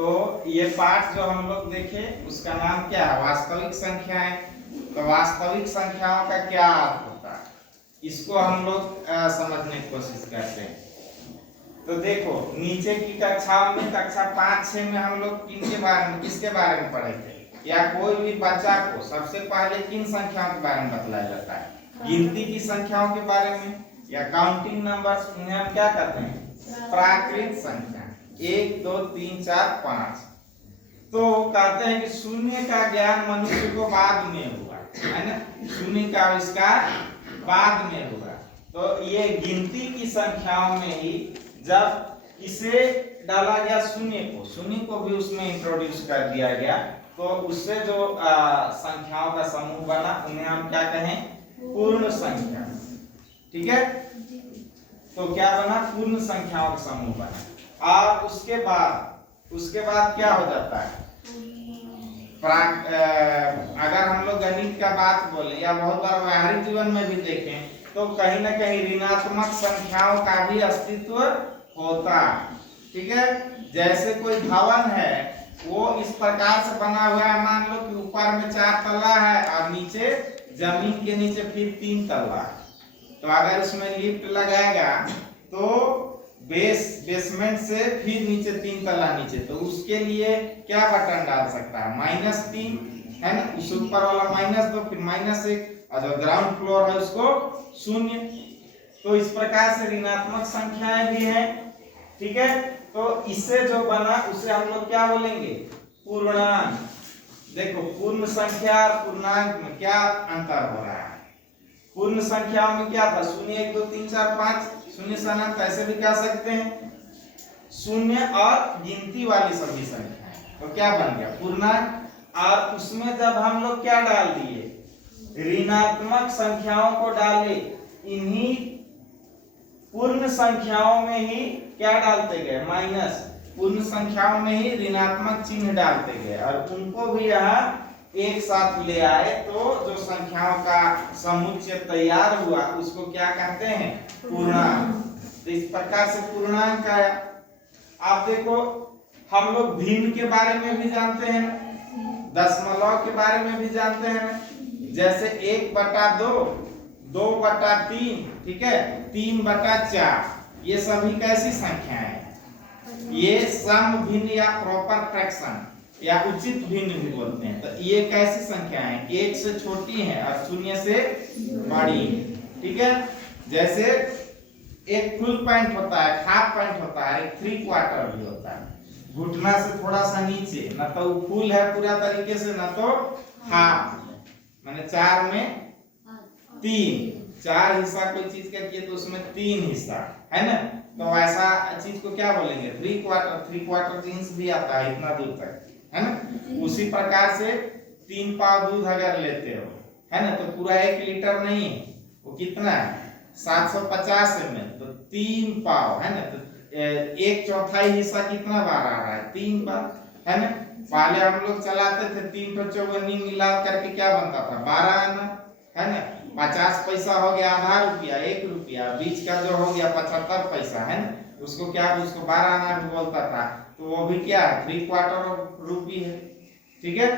तो ये पाठ जो हम लोग देखे उसका नाम क्या है? वास्तविक संख्याएं। तो वास्तविक संख्याओं का क्या अर्थ होता है, इसको हम लोग समझने की कोशिश करते हैं। तो देखो नीचे की कक्षाओं में, कक्षा 5-6 में हम लोग किसके बारे में पढ़े थे, या कोई भी बच्चा को सबसे पहले किन संख्याओं के बारे में बतलाया जाता है? गिनती की संख्याओं के बारे में, या काउंटिंग नंबर्स, उन्हें हम क्या कहते हैं? प्राकृत संख्या। 1 2 3 4 5। तो कहते हैं कि शून्य का ज्ञान मनुष्य को बाद में हुआ, है ना? शून्य का आविष्कार बाद में हुआ। तो ये गिनती की संख्याओं में ही जब इसे डाला गया शून्य को भी उसमें इंट्रोड्यूस कर दिया गया, तो उससे जो संख्याओं का समूह बना उन्हें हम क्या कहें? पूर्ण संख्या। ठीक है, तो क्या बना? पूर्ण संख्याओं का समूह बना। और उसके बाद क्या हो जाता है? अगर हम लोग गणित का बात बोले या बहुत बार व्यावहारिक जीवन में भी देखें, तो कहीं ना कहीं ऋणात्मक संख्याओं का भी अस्तित्व होता। ठीक है, जैसे कोई भवन है, वो इस प्रकार से बना हुआ है, मान लो कि ऊपर में 4 तल्ला है और नीचे जमीन के नीचे फिर 3 तल्ला। तो अगर उसमें लिफ्ट लगाएगा तो बेसमेंट से फिर नीचे 3 तल्ला नीचे, तो उसके लिए क्या बटन डाल सकता है? -3, है ना? उस ऊपर वाला -2, फिर -1, और जो ग्राउंड फ्लोर है उसको 0। तो इस प्रकार से ऋणात्मक संख्याएं भी हैं। ठीक है, तो इससे जो बना उसे हम लोग क्या बोलेंगे? पूर्णांक। देखो पूर्ण संख्या और पूर्णांक में क्या अंतर हो रहा है? पूर्ण संख्याओं में क्या था? 0 1 2 3 4 5, शून्य सनांत ऐसे भी कह सकते हैं। शून्य और गिनती वाली सभी संख्याएं, तो क्या बन गया? पूर्णांक। और उसमें जब हम लोग क्या डाल दिए? ऋणात्मक संख्याओं को डाले, इन्हीं पूर्ण संख्याओं में ही क्या डालते गए? माइनस। पूर्ण संख्याओं में ही ऋणात्मक चिन्ह डालते गए और उनको भी यहाँ एक साथ ले आए, तो जो संख्याओं का समुच्चय तैयार हुआ उसको क्या कहते हैं? पूर्णांक। तो इस प्रकार से पूर्णांक आया। आप देखो हम लोग भिन्न के बारे में भी जानते हैं, दशमलव के बारे में भी जानते हैं। जैसे 1/2, 2/3, ठीक है, 3/4, ये सभी कैसी संख्याएं हैं? ये सम भिन्न या प्रॉपर फ्रैक्शन या उचित भिन्न भी बोलते हैं। तो ये कैसी संख्याएं हैं? 1 से छोटी हैं और 0 से बड़ी है। ठीक है, जैसे एक फुल पॉइंट होता है, हाफ पॉइंट होता है, एक 3/4 भी होता है। घुटना से थोड़ा सा नीचे, ना तो फुल है पूरा तरीके से, ना तो हाफ। माने 4 में 3, 4 हिस्सा कोई चीज का किए तो उसमें 3 हिस्सा, है ना? तो ऐसा चीज को क्या बोलेंगे? 3/4 जींस भी आता है इतना दूर तक, है ना? उसी प्रकार से 3 पाव दूध अगर लेते हो, है ना, तो पूरा 1 लीटर नहीं है, वो कितना है? 750 ml, तो 3 पाव, है ना? तो 1/4 हिस्सा कितना बार आ रहा है? 3 बार, है ना? पहले हम लोग चलाते थे 3 तो चौगुनी मिला करके क्या बनता था? 12 आना, है ना? 50 पैसा हो गया आधा रुपया, 1 रुपया, बीच का जो हो गया 75 पैसा, है ना? उसको क्या, उसको 12 आना भी बोलता था। तो वो भी क्या है? 3/4 रुपये है। ठीक है,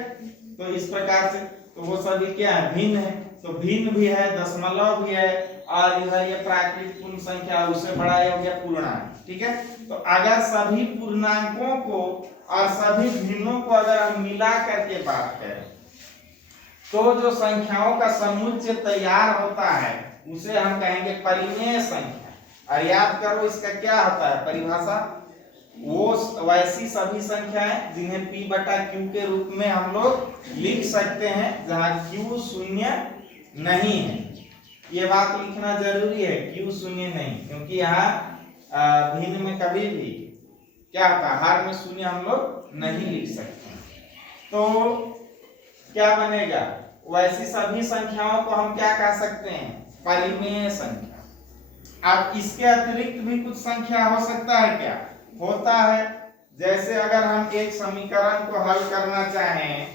तो इस प्रकार से तो वो सभी क्या है? भिन्न है। तो भिन्न भी है, दशमलव भी है, और इधर ये प्राकृत पूर्ण संख्या, उससे बड़ा हो गया पूर्णांक। ठीक है, तो अगर सभी पूर्णांकों को और सभी भिन्नों को अगर हम मिला करके बात करें, तो जो संख्याओं का समुच्चय तैयार होता है उसे हम कहेंगे परिमेय संख्या। और याद करो इसका क्या होता है परिभाषा? वो वैसी सभी संख्याएं जिन्हें P/Q के रूप में हम लोग लिख सकते हैं, जहां Q शून्य नहीं है। ये बात लिखना जरूरी है, Q शून्य नहीं, क्योंकि यहाँ भिन्न में कभी भी क्या होता है? हर में शून्य हम लोग नहीं लिख सकते। तो क्या बनेगा? वैसी सभी संख्याओं को हम क्या कह सकते हैं? परिमेय संख्या। अब इसके अतिरिक्त भी कुछ संख्या हो सकता है क्या? होता है। जैसे अगर हम एक समीकरण को हल करना चाहें,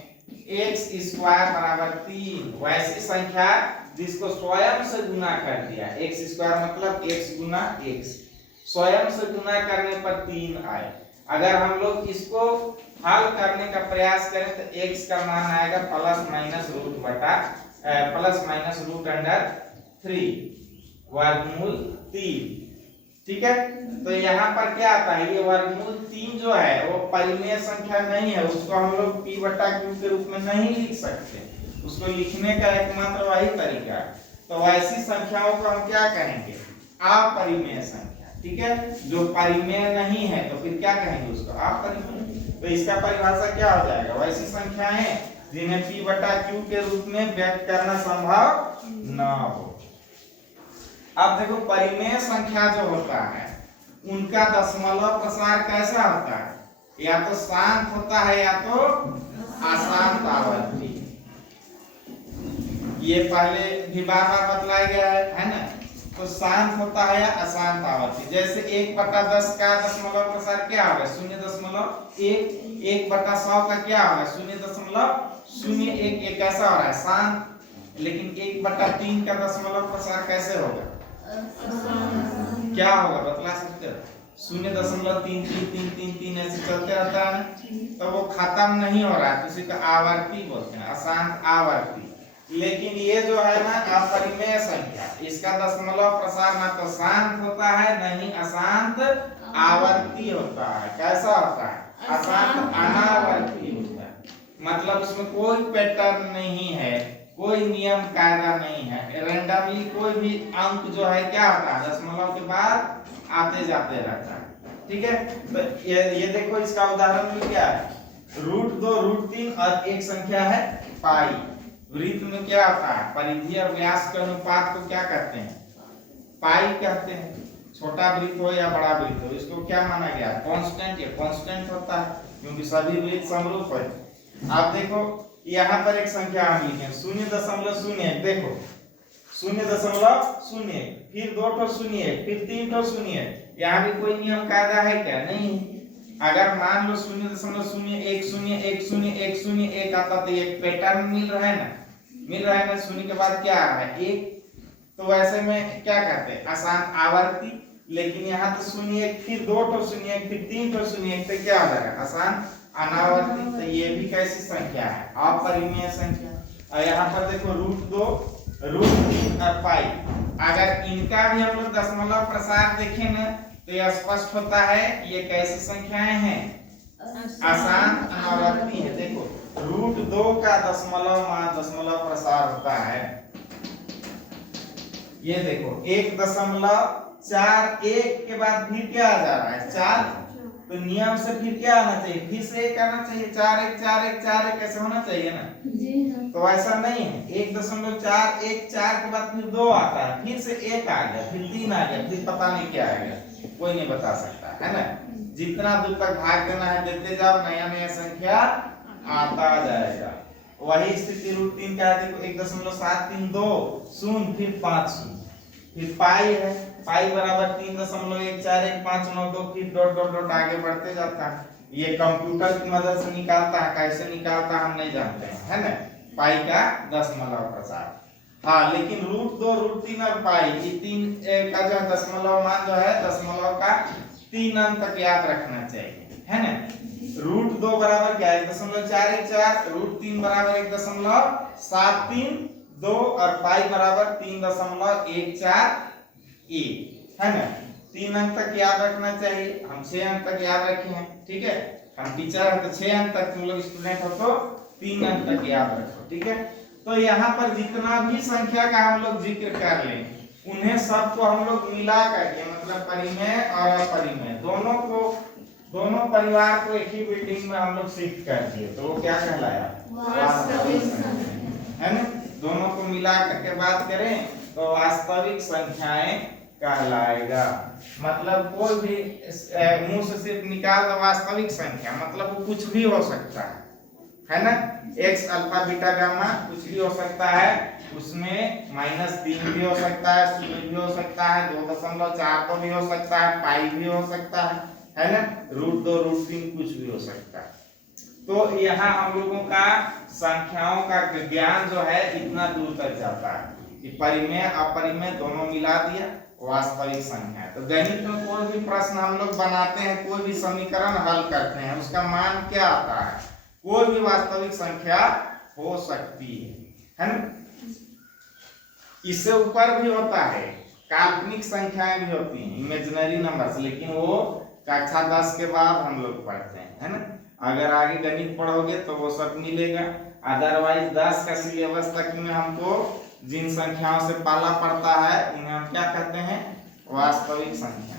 x² = 3, वैसी संख्या जिसको स्वयं से गुना कर दिया, x² मतलब x गुना x, स्वयं से गुना करने पर 3 आए। अगर हम लोग इसको हल करने का प्रयास करें तो x का मान आएगा +- वर्गमूल 3। ठीक है, तो यहाँ पर क्या आता है, ये वर्गमूल 3 जो है वो परिमेय संख्या नहीं है, उसको हम लोग p/q के रूप में नहीं लिख सकते, उसको लिखने का एकमात्र वही तरीका है। तो वैसी संख्याओं को हम क्या कहेंगे, अपरिमेय संख्या। ठीक है, जो परिमेय नहीं है तो फिर क्या कहेंगे उसको, अपरिमेय। तो इसका परिभाषा क्या हो जाएगा, वैसी संख्याएं जिन्हें p/q के रूप में व्यक्त करना संभव न हो। अब देखो परिमेय संख्या जो होता है उनका दशमलव प्रसार कैसा होता है, या तो शांत होता है या तो अशांत आवर्ती। ये पहले भी बार बार बतलाया गया है ना। तो शांत होता है या अशांत आवर्ती। जैसे 1/10 का दशमलव प्रसार क्या होगा, 0.1। 1/100 का क्या होगा, 0.01। ये कैसा हो रहा है, शांत। लेकिन 1/3 का दशमलव प्रसार कैसे होगा, क्या होगा बतला सकते हो, 0.3333 ऐसे चलते रहता है, तो वो खत्म नहीं हो रहा है, तो इसी को आवर्ती बोलते हैं, अशांत आवर्ती। लेकिन ये जो है ना अपरिमेय संख्या, इसका दशमलव प्रसार ना तो शांत होता है न ही अशांत आवर्ती होता है। कैसा होता है, अशांत अनावर्ती होता है। मतलब उसमें कोई पैटर्न नहीं है, कोई नियम कायदा नहीं है, रैंडमली कोई भी अंक जो है क्या होता है, दशमलव के बाद आते जाते रहता है। ठीक है, तो ये देखो इसका उदाहरण भी क्या है, √2 √3 और एक संख्या है पाई। वृत्त में क्या होता है, परिधि और व्यास के अनुपात को क्या कहते हैं, पाई कहते हैं। छोटा वृत्त हो या बड़ा वृत्त हो, इसको क्या माना गया, कांस्टेंट। ये कांस्टेंट होता है क्योंकि सभी वृत्त समरूप है। आप देखो यहाँ पर एक संख्या हम लिखे 0.01। देखो 0.01, फिर 2 ठो 0, फिर 3 ठो 0। यहाँ भी कोई नियम कायदा है क्या, नहीं। अगर मान लो 0.01010101 आता तो एक पैटर्न मिल रहा है ना, 0 के बाद क्या आ रहा है 1। तो वैसे में क्या कहते हैं, आसान आवर्ती। लेकिन यहाँ तो 0 फिर 2 ठो 0 फिर 3 ठो 0, तो क्या हो जाएगा, आसान अनावर्ती। तो ये भी कैसी संख्या है, अपरिमेय संख्या। और यहाँ पर देखो √2 √3 और पाई, अगर इनका भी हम लोग दशमलव प्रसार देखें ना तो यह स्पष्ट होता है ये कैसी संख्याएं हैं, अशांत अनावर्ती है। देखो √2 का दशमलव प्रसार होता है, ये देखो 1.41 के बाद फिर क्या आ जा रहा है 4। तो नियम से फिर क्या आना चाहिए, फिर से 1 आना चाहिए, 4 1 4 1 4 1 ऐसे होना चाहिए ना जी। तो ऐसा नहीं है, 1.414 के बाद फिर 2 आता है, फिर से 1 आ गया, फिर 3 आ गया, फिर पता नहीं क्या आ गया, कोई नहीं बता सकता है ना। जितना दूर तक भाग देना है देते जाओ, नया नया संख्या आता जाएगा। वही स्थिति √3 का है, देखो 1.732 शून्य फिर 5 शून्य, फिर पाई है, पाई बराबर 3.14152 फिर डॉट डॉट डॉट आगे बढ़ते जाता है। ये कंप्यूटर की मदद से निकालता है, कैसे निकालता है हम नहीं जानते हैं, है ना, पाई का दशमलव प्रसार। हाँ, लेकिन √2 √3 और पाई ये 3 का जो दशमलव मान जो है, दशमलव का 3 अंक तक याद रखना चाहिए, है ना। √2 बराबर क्या है, 1.414, √3 बराबर 1.732 और पाई बराबर 3.141, है ना। 3 अंक तक याद रखना चाहिए, हम 6 अंक तक याद रखे हैं। ठीक है, हम टीचर हैं तो 6 अंक तक, तुम लोग स्टूडेंट हो तो 3 अंक तक याद रखो। ठीक है, तो यहाँ पर जितना भी संख्या का हम लोग जिक्र कर लें, उन्हें सबको हम लोग मिला करके, मतलब परिमेय और अपरिमेय दोनों परिवार को एक ही बिल्डिंग में हम लोग शिफ्ट कर दिए, तो वो क्या कहलाया, वास्तविक संख्या, है ना। दोनों को मिला करके बात करें तो वास्तविक संख्याएं कहलाएगा। मतलब कोई भी मुंह से सिर्फ निकाल दो वास्तविक संख्या, मतलब वो कुछ भी हो सकता है ना। x अल्फा बीटा गामा कुछ भी हो सकता है, उसमें -3 भी हो सकता है, 0 भी हो सकता है, 2.42 भी हो सकता है, पाई भी हो सकता है ना, √2 √3 कुछ भी हो सकता है। तो यहाँ हम लोगों का संख्याओं का ज्ञान जो है इतना दूर तक जाता है कि परिमेय अपरिमेय दोनों मिला दिया, वास्तविक संख्या। तो गणित में कोई भी प्रश्न हम लोग बनाते हैं, कोई भी समीकरण हल करते हैं, उसका मान क्या आता है? कोई भी वास्तविक संख्या हो सकती है ना। इससे ऊपर भी होता है, काल्पनिक संख्याएं भी होती हैं, इमेजिनरी नंबर्स, लेकिन वो कक्षा 10 के बाद हम लोग पढ़ते हैं, है ना। अगर आगे गणित पढ़ोगे तो वो सब मिलेगा। अदरवाइज 10 का सिलेबस तक में हमको जिन संख्याओं से पाला पड़ता है उन्हें हम क्या कहते हैं? वास्तविक संख्या।